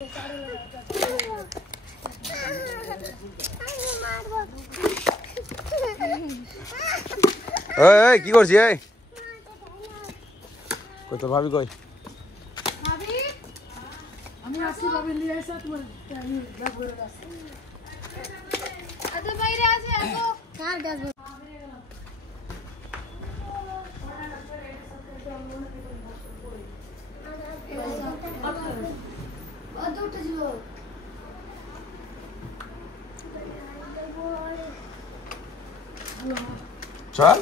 কি করছি এই কই তোর ভাবি কই? ভাবি আমি আসি, ভাবি নিয়ে এসে তোমার ব্যাগ ভরে আসি। আচ্ছা বাইরে আছে এত কার গ্যাস ভরে চল।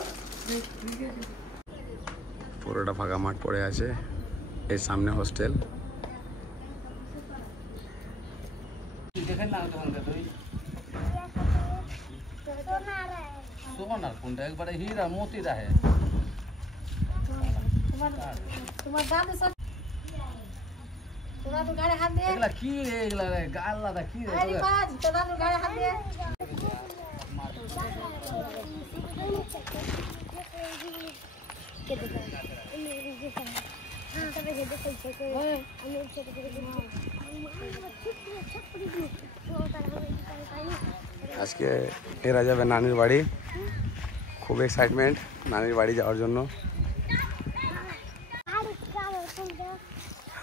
পুরোটা ফাঁকা মাঠ পড়ে আছে, এর সামনে হোস্টেল। সোনার কোনটা একবারে হীরা মোতি রাহে তোমার দাদু সব তোরা তো গাড়ি হাত দে। এগুলা কি রে, এগুলা রে গাল্লাটা কি রে? আরে বাজ তোরা তো গাড়ি হাত দে। আজকে এরা যাবে নানির বাড়ি, খুব এক্সাইটমেন্ট নানির বাড়ি যাওয়ার জন্য।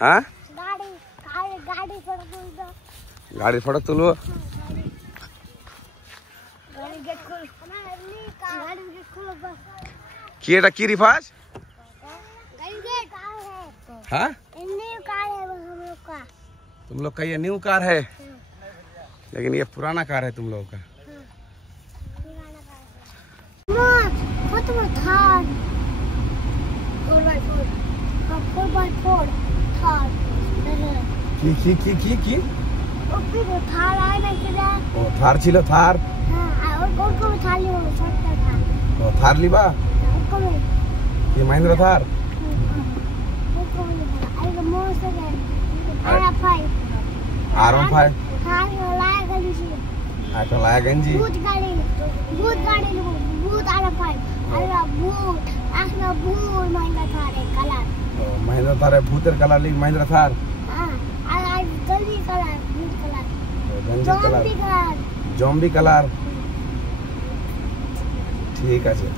হ্যাঁ গাড়ির ফটো তুলবো। কি এটা কি রিফাজ? हाँ तुम लोग का ये न्यू कार है, लेकिन ये पुराना कार है तुम लोगों का। কি ও থার ছিল, থার ও থার লিবা কি মহিন্দ্রা থার R15 একটা লায়া গঞ্জি মহিন্দ্রা থার ভূতের কালার লিখ মহিন্দ্রা থার গঞ্জি কালার জম্বি কালার। ঠিক আছে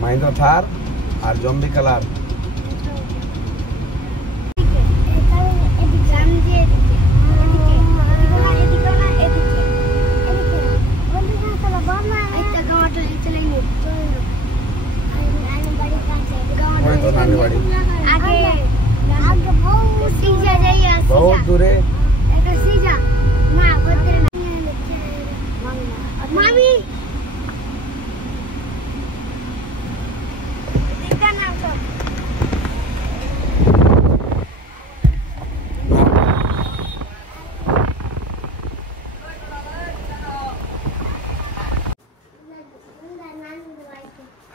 মহিন্দ্রা থার আর জম্বি কালার। बहुत दूरे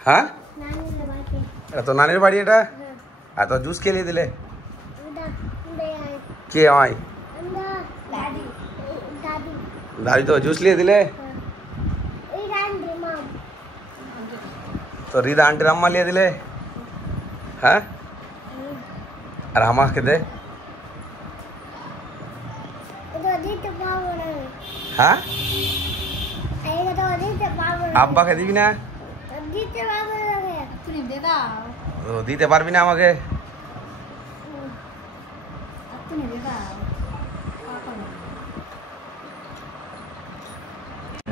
हाँ तो नानी बाड़ी এটা আর তো জুস খেলিয়ে দিলে কে হয় দাদি তো জুস লিয়ে দিলে তো রিদা আন্টি আম্মা লিয়ে দিলে হ্যাঁ আর আমাকে দে হ্যাঁ আব্বাকে দিবি না দিতে পারবি না আমাকে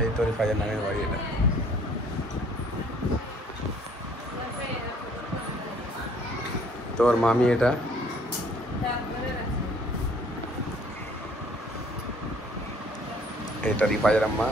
এই তো রিফাজের নামের বাড়ি এটা। তোর মামি এটা এটা রিফাজের আম্মা।